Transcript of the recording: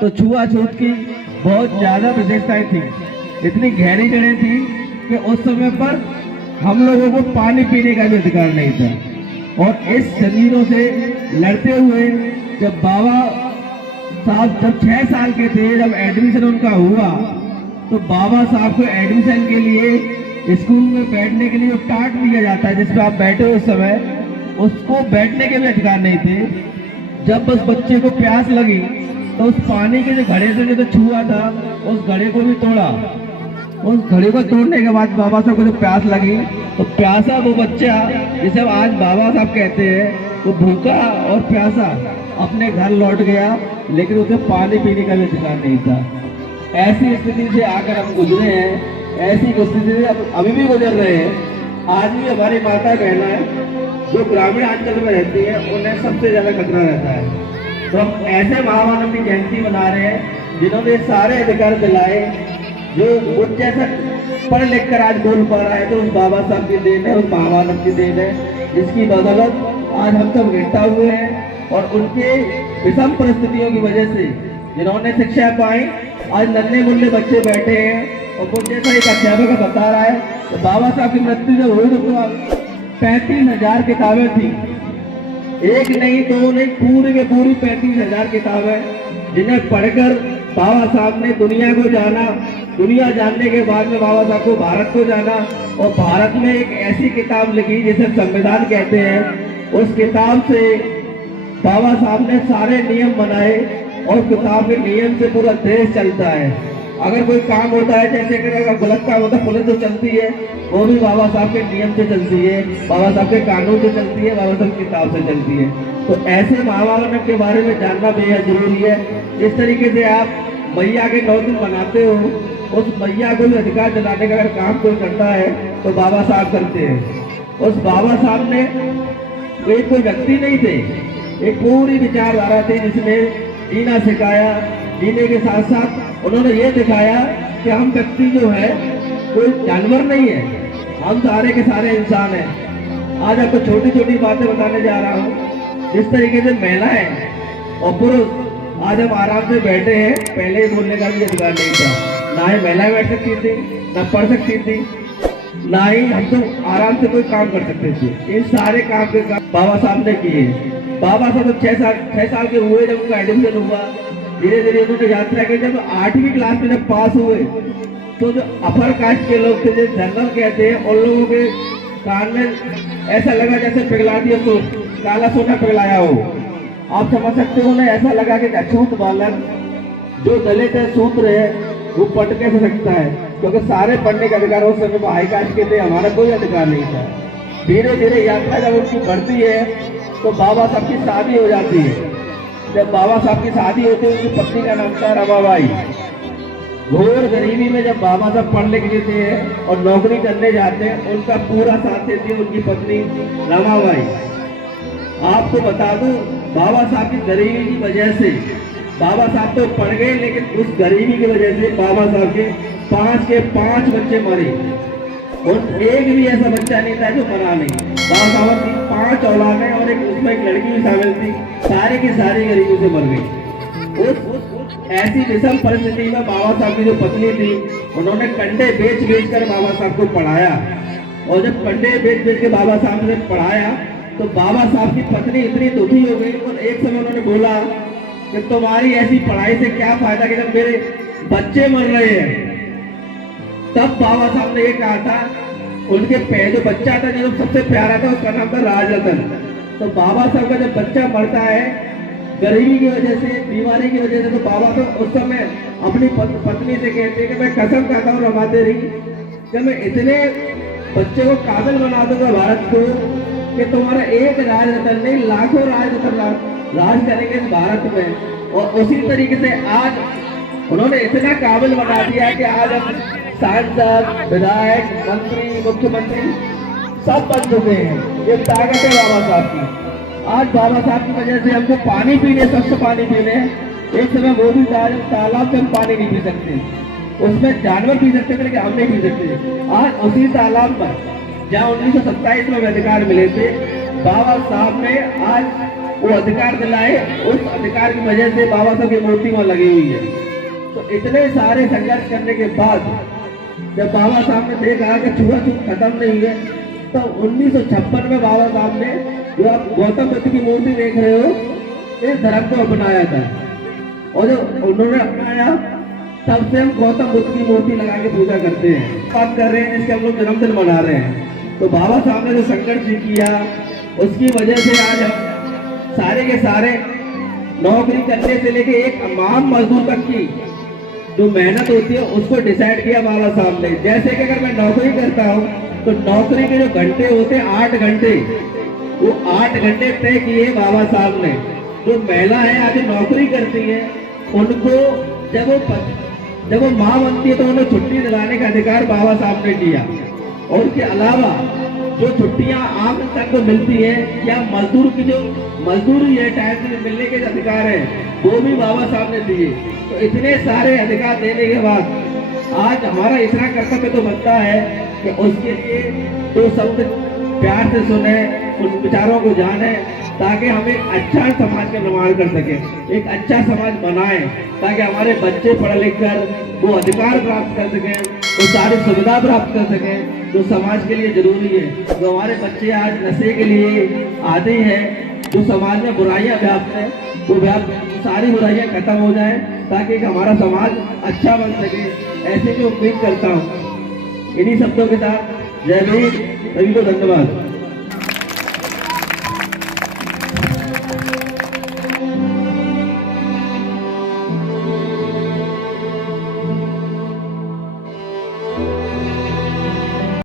तो छुआछूत की बहुत ज्यादा विशेषताएं थी, इतनी गहरी जड़ें थी कि उस समय पर हम लोगों को पानी पीने का भी अधिकार नहीं था। और इस जमीनों से लड़ते हुए जब बाबा साहब जब 6 साल के थे, जब एडमिशन उनका हुआ, तो बाबा साहब को एडमिशन के लिए स्कूल में बैठने के लिए टाट दिया जाता है जिसमें आप बैठे उस समय, उसको बैठने के भी अधिकार नहीं थे। जब बस बच्चे को प्यास लगी तो उस पानी के जो घड़े से जो छुआ था उस घड़े को भी तोड़ा। उस घड़े को तोड़ने के बाद बाबा साहब को जब प्यास लगी तो प्यासा वो बच्चा जिसे आज बाबा साहब कहते हैं, वो भूखा और प्यासा अपने घर लौट गया, लेकिन उसे पानी पीने का भी अधिकार नहीं था। ऐसी स्थिति से आकर हम गुजरे हैं, ऐसी स्थिति से अभी भी गुजर रहे हैं। आज भी हमारी माता बहना जो ग्रामीण अंचल में रहती है उन्हें सबसे ज्यादा खतरा रहता है। तो हम ऐसे महामानव की जयंती मना रहे हैं जिन्होंने सारे अधिकार दिलाए, जो उस जैसा पढ़ लिख कर आज बोल पा रहा है, तो उस बाबा साहब की देन है, उस महामानव की देन है, जिसकी बदौलत आज हम सब घिरता हुए हैं। और उनके विषम परिस्थितियों की वजह से जिन्होंने शिक्षा पाई, आज नन्हे मुन्ने बच्चे बैठे हैं। और मुझे जैसा एक अध्यापक बता रहा है तो बाबा साहब की मृत्यु जब हुई तो 35,000 किताबें थी, एक नहीं दो नहीं, पूरी के पूरी 35,000 किताबें, जिन्हें पढ़कर बाबा साहब ने दुनिया को जाना। दुनिया जानने के बाद में बाबा साहब को भारत को जाना, और भारत में एक ऐसी किताब लिखी जिसे संविधान कहते हैं। उस किताब से बाबा साहब ने सारे नियम बनाए, और किताब के नियम से पूरा देश चलता है। अगर कोई काम होता है, जैसे अगर गलत काम होता है, पुलिस तो चलती है, वो भी बाबा साहब के नियम से चलती है, बाबा साहब के कानून से चलती है, बाबा साहब की किताब से चलती है। तो ऐसे महामानव के बारे में जानना बेहद जरूरी है। जिस तरीके से आप मैया के 9 दिन मनाते हो, उस मैया को भी अधिकार दिलाने का अगर काम कोई करता है तो बाबा साहब करते हैं। उस बाबा साहब ने कोई व्यक्ति नहीं थे, एक पूरी विचारधारा थी जिसमें जीना सिखाया। जीने के साथ साथ उन्होंने ये दिखाया कि हम व्यक्ति जो है कोई जानवर नहीं है, हम सारे के सारे इंसान हैं। आज आपको छोटी छोटी बातें बताने जा रहा हूँ। जिस तरीके से महिलाएं और पुरुष आज हम आराम से बैठे हैं, पहले ही बोलने का भी अधिकार नहीं था। ना ही महिलाएं बैठ सकती थी, ना पढ़ सकती थी, ना ही हम तो आराम से कोई काम कर सकते थे। इन सारे काम के बाबा साहब ने किए। बाबा साहब तो 6 साल के हुए जब उनका एडमिशन हुआ, धीरे धीरे उन्होंने यात्रा की। जब 8वीं क्लास में जब पास हुए तो जो अपर कास्ट के लोग थे, जो जनरल कहते हैं, उन लोगों के कान में ऐसा लगा जैसे पिघला दिया, तो काला सोना पिघलाया हो। आप समझ सकते हो ना, ऐसा लगा कि अछूत बालक जो दलित है, सूत्र है, वो पढ़ कैसे सकता है, क्योंकि सारे पढ़ने का अधिकार उस समय हाई कास्ट के थे, हमारा कोई अधिकार नहीं था। धीरे धीरे यात्रा जब उनकी बढ़ती है तो बाबा साहब की शादी हो जाती है। जब बाबा साहब की शादी होती है, उनकी पत्नी का नाम था रमाबाई। घोर गरीबी में जब बाबा साहब पढ़ लिख लेते हैं और नौकरी करने जाते हैं, उनका पूरा साथ देती है उनकी पत्नी रमाबाई। आपको बता दूं, बाबा साहब की गरीबी की वजह से बाबा साहब तो पढ़ गए, लेकिन उस गरीबी की वजह से बाबा साहब के 5 के 5 बच्चे मरे, और एक भी ऐसा बच्चा नहीं था जो मरा नहीं। बाबा साहब की 5 औलादें और एक उसमें एक लड़की भी शामिल थी, सारी की सारी गरीबी से मर गई। उस ऐसी विषम परिस्थिति में बाबा साहब की जो पत्नी थी, उन्होंने कंडे बेच बेच कर बाबा साहब को पढ़ाया। और जब कंडे बेच बेच के बाबा साहब ने पढ़ाया तो बाबा साहब की पत्नी इतनी दुखी हो गई, और एक समय उन्होंने बोला कि तुम्हारी ऐसी पढ़ाई से क्या फायदा कि जब मेरे बच्चे मर रहे हैं। तब बाबा साहब ने ये कहा था, उनके जो बच्चा था जो सबसे प्यारा था, उसका नाम था राजरतन। तो बाबा साहब का जब बच्चा मरता है गरीबी की वजह से, बीमारी की वजह से, तो बाबा साहब उस समय अपनी पत्नी से कहते हैं कि मैं कसम खाता हूँ रमा तेरी कि मैं इतने बच्चे को काबिल बना दूंगा भारत को कि तुम्हारा एक राजरतन नहीं, लाखों राजरतन राज करेंगे इस भारत में। और उसी तरीके से आज उन्होंने इतना काबिल बना दिया कि आज हम सांसद, विधायक, मंत्री, मुख्यमंत्री सब बन चुके हैं। ये ताकत है बाबा साहब की। आज बाबा साहब की वजह से हमको पानी पीने, स्वच्छ पानी पीने, एक समय वो भी तालाब से हम पानी नहीं पी सकते, उसमें जानवर पी सकते थे लेकिन हम नहीं पी सकते। आज उसी तालाब पर जहाँ 1927 में अधिकार मिले थे, बाबा साहब ने आज वो अधिकार दिलाए, उस अधिकार की वजह से बाबा साहब की मूर्ति वहां लगी हुई है। तो इतने सारे संघर्ष करने के बाद जब बाबा साहब ने देखा कि छुआछूत खत्म नहीं है, तो 1956 में बाबा साहब ने, जो आप गौतम बुद्ध की मूर्ति देख रहे हो, इस धर्म को अपनाया था। और जो उन्होंने अपनाया, तब से हम गौतम बुद्ध की मूर्ति लगा के पूजा करते हैं, बात कर रहे हैं, जिसके हम लोग जन्मदिन मना रहे हैं। तो बाबा साहब ने जो संघर्ष किया, उसकी वजह से आज हम सारे के सारे नौकरी करने से लेके एक आम मजदूर तक की जो मेहनत होती है उसको डिसाइड किया बाबा साहब ने। जैसे कि अगर मैं नौकरी करता हूँ तो नौकरी के जो घंटे होते हैं 8 घंटे, वो 8 घंटे तय किए बाबा साहब ने। जो महिला है आज नौकरी करती है, उनको जब वो माँ बनती है तो उन्हें छुट्टी दिलाने का अधिकार बाबा साहब ने दिया। और उसके अलावा जो छुट्टियां आम इंसान को मिलती है, या मजदूर की जो मजदूरी है, टाइम से मिलने के अधिकार है, वो भी बाबा साहब ने दिए। तो इतने सारे अधिकार देने के बाद आज हमारा इतना कर्तव्य तो बनता है कि उसके लिए दो शब्द प्यार से सुने, उन विचारों को जाने, ताकि हम एक अच्छा समाज का निर्माण कर सके, एक अच्छा समाज बनाए, ताकि हमारे बच्चे पढ़ लिख कर वो अधिकार प्राप्त कर सकें, वो सारी सुविधा प्राप्त कर सकें जो समाज के लिए जरूरी है। जो हमारे बच्चे आज नशे के लिए आदि हैं, जो समाज में बुराइयां व्याप्त हैं, वो सारी बुराइयां खत्म हो जाए, ताकि हमारा समाज अच्छा बन सके। ऐसे मैं उम्मीद करता हूँ। इन्हीं शब्दों के साथ जय भीम, सभी को धन्यवाद।